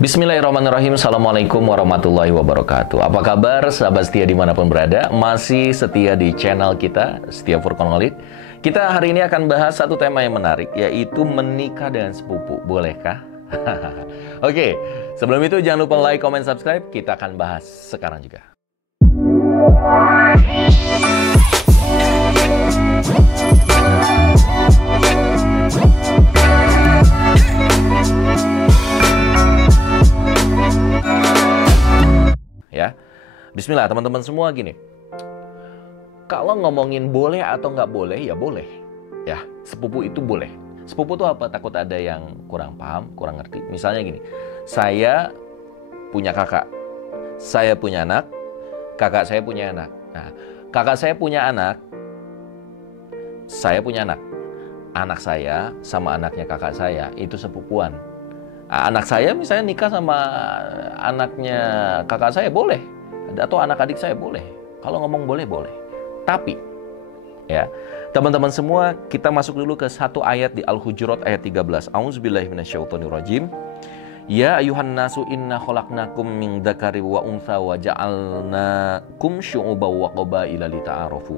Bismillahirrahmanirrahim. Assalamualaikum warahmatullahi wabarakatuh. Apa kabar sahabat setia dimanapun berada? Masih setia di channel kita, Setia Furqan. Kita hari ini akan bahas satu tema yang menarik, yaitu menikah dengan sepupu. Bolehkah? Oke, sebelum itu jangan lupa like, comment, subscribe. Kita akan bahas sekarang juga. Ya, Bismillah teman-teman semua. Gini, kalau ngomongin boleh atau nggak boleh, ya boleh. Ya, sepupu itu boleh. Sepupu itu apa? Takut ada yang kurang paham, kurang ngerti. Misalnya gini, saya punya kakak, saya punya anak, kakak saya punya anak. Nah, kakak saya punya anak, saya punya anak. Anak saya sama anaknya kakak saya itu sepupuan. Anak saya misalnya nikah sama anaknya kakak saya boleh, atau anak adik saya boleh. Kalau ngomong boleh, boleh. Tapi ya, teman-teman semua, kita masuk dulu ke satu ayat di Al-Hujurat ayat 13. A'udzubillahi minasyaitonirrajim. Ya ayuhan nasu inna khalaqnakum min dzakari wa untha wa ja'alnakum syu'uban wa qabaila lita'arafu.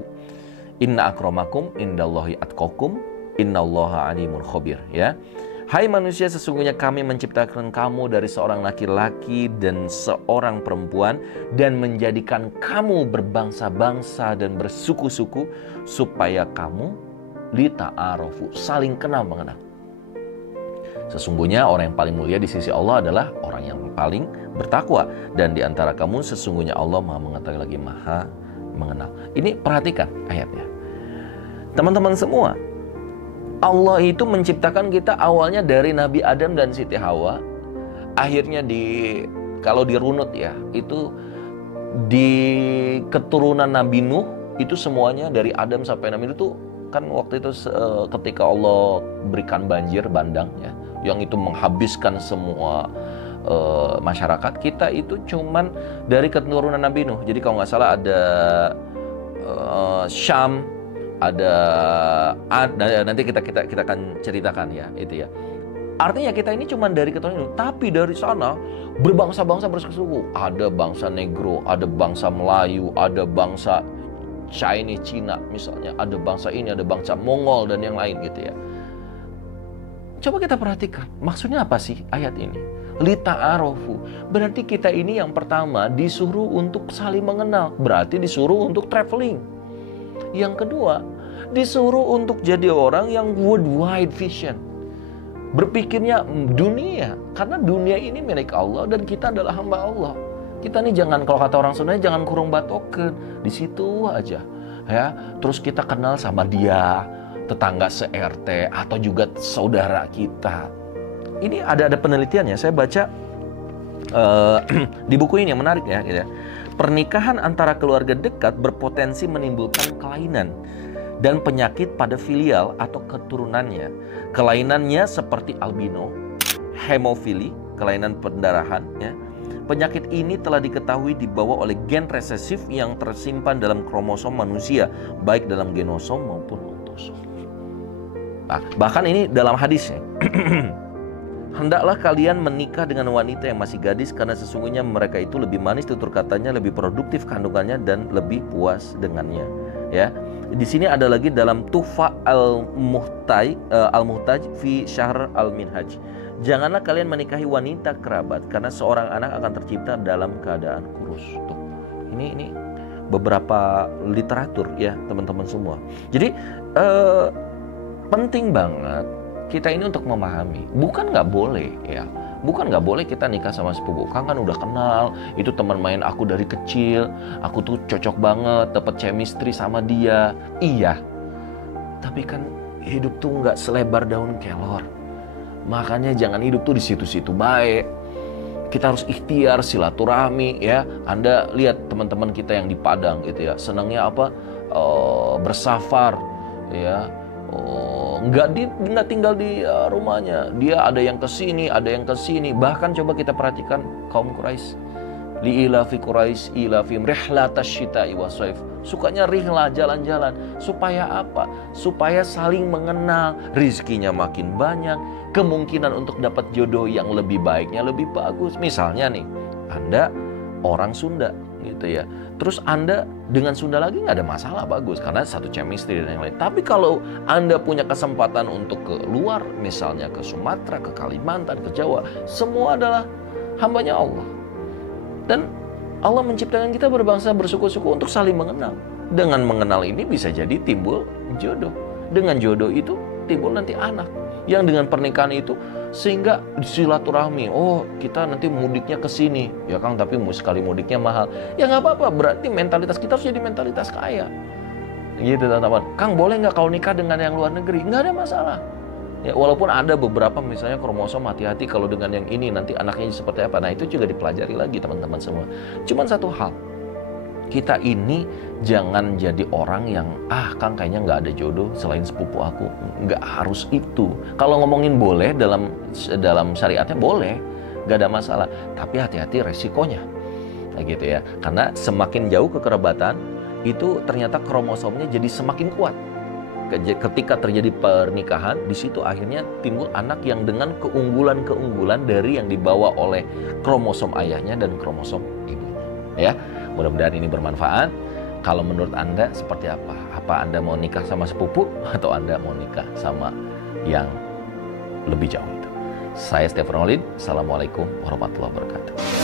Inna akramakum indallahi atqakum innallaha alimun khabir. Ya. Hai manusia, sesungguhnya kami menciptakan kamu dari seorang laki-laki dan seorang perempuan dan menjadikan kamu berbangsa-bangsa dan bersuku-suku supaya kamu lita'arofu, saling kenal mengenal. Sesungguhnya orang yang paling mulia di sisi Allah adalah orang yang paling bertakwa, dan di antara kamu sesungguhnya Allah Maha mengetahui lagi Maha mengenal. Ini perhatikan ayatnya. Teman-teman semua, Allah itu menciptakan kita awalnya dari Nabi Adam dan Siti Hawa. Akhirnya kalau dirunut ya, itu di keturunan Nabi Nuh, itu semuanya dari Adam sampai Nabi Nuh, itu kan waktu itu ketika Allah berikan banjir bandang ya, yang itu menghabiskan semua masyarakat. Kita itu cuman dari keturunan Nabi Nuh. Jadi kalau nggak salah ada Syam, ada nanti kita akan ceritakan ya, itu ya. Artinya kita ini cuma dari keturunan itu, tapi dari sana berbangsa-bangsa bersuku. Ada bangsa Negro, ada bangsa Melayu, ada bangsa Chinese, Cina misalnya, ada bangsa ini, ada bangsa Mongol dan yang lain gitu ya. Coba kita perhatikan, maksudnya apa sih ayat ini? Lita'arofu, berarti kita ini yang pertama disuruh untuk saling mengenal, berarti disuruh untuk traveling. Yang kedua, disuruh untuk jadi orang yang worldwide vision. Berpikirnya dunia, karena dunia ini milik Allah dan kita adalah hamba Allah. Kita nih jangan, kalau kata orang Sunda, jangan kurung batoken di situ aja ya. Terus kita kenal sama dia, tetangga se-RT atau juga saudara kita. Ini ada penelitiannya, saya baca di buku ini yang menarik ya, gitu ya. Pernikahan antara keluarga dekat berpotensi menimbulkan kelainan dan penyakit pada filial atau keturunannya. Kelainannya seperti albino, hemofili, kelainan pendarahan. Ya. Penyakit ini telah diketahui dibawa oleh gen resesif yang tersimpan dalam kromosom manusia, baik dalam genosom maupun autosom. Nah, bahkan ini dalam hadisnya. Hendaklah kalian menikah dengan wanita yang masih gadis, karena sesungguhnya mereka itu lebih manis tutur katanya, lebih produktif kandungannya, dan lebih puas dengannya. Ya, di sini ada lagi dalam Tuhfa al-Muhtaj fi Syahr al-Minhaj. Janganlah kalian menikahi wanita kerabat, karena seorang anak akan tercipta dalam keadaan kurus. Tuh, ini beberapa literatur ya teman-teman semua. Jadi penting banget kita ini untuk memahami, bukan nggak boleh ya, bukan nggak boleh kita nikah sama sepupu. Kan udah kenal, itu teman main aku dari kecil, aku tuh cocok banget, dapat chemistry sama dia. Iya, tapi kan hidup tuh nggak selebar daun kelor. Makanya jangan hidup tuh di situ-situ baik. Kita harus ikhtiar silaturahmi ya. Anda lihat teman-teman kita yang di Padang gitu ya, senangnya apa? Bersafar ya. Nggak tinggal di rumahnya, dia ada yang ke sini, ada yang ke sini. Bahkan coba kita perhatikan kaum Quraisy, li ilafi Quraisy ilafim rihlatasyita'i wasaif. sukanya rihlah, jalan-jalan. Supaya apa? Supaya saling mengenal, rizkinya makin banyak, kemungkinan untuk dapat jodoh yang lebih baiknya lebih bagus. Misalnya nih, Anda orang Sunda gitu ya, terus Anda dengan Sunda lagi nggak ada masalah, bagus, karena satu chemistry dan yang lain. Tapi kalau Anda punya kesempatan untuk ke luar, misalnya ke Sumatera, ke Kalimantan, ke Jawa, semua adalah hambanya Allah. Dan Allah menciptakan kita berbangsa bersuku-suku untuk saling mengenal. Dengan mengenal ini bisa jadi timbul jodoh. Dengan jodoh itu timbul nanti anak. Yang dengan pernikahan itu sehingga silaturahmi. Oh, kita nanti mudiknya ke sini. Ya Kang, tapi sekali mudiknya mahal. Ya nggak apa-apa, berarti mentalitas kita harus jadi mentalitas kaya. Gitu teman-teman. Kang, boleh nggak kalau nikah dengan yang luar negeri? Nggak ada masalah. Ya, walaupun ada beberapa misalnya kromosom, hati-hati kalau dengan yang ini nanti anaknya seperti apa. Nah, itu juga dipelajari lagi teman-teman semua. Cuman satu hal, kita ini jangan jadi orang yang Kang kayaknya nggak ada jodoh selain sepupu aku. Nggak harus itu. Kalau ngomongin boleh dalam syariatnya boleh, nggak ada masalah. Tapi hati-hati resikonya, nah, gitu ya. Karena semakin jauh kekerabatan itu ternyata kromosomnya jadi semakin kuat. Ketika terjadi pernikahan, di situ akhirnya timbul anak yang dengan keunggulan-keunggulan dari yang dibawa oleh kromosom ayahnya dan kromosom ibunya. Ya, mudah-mudahan ini bermanfaat. Kalau menurut Anda seperti apa? Apa Anda mau nikah sama sepupu atau Anda mau nikah sama yang lebih jauh itu? Saya Stefan Olin. Assalamualaikum warahmatullahi wabarakatuh.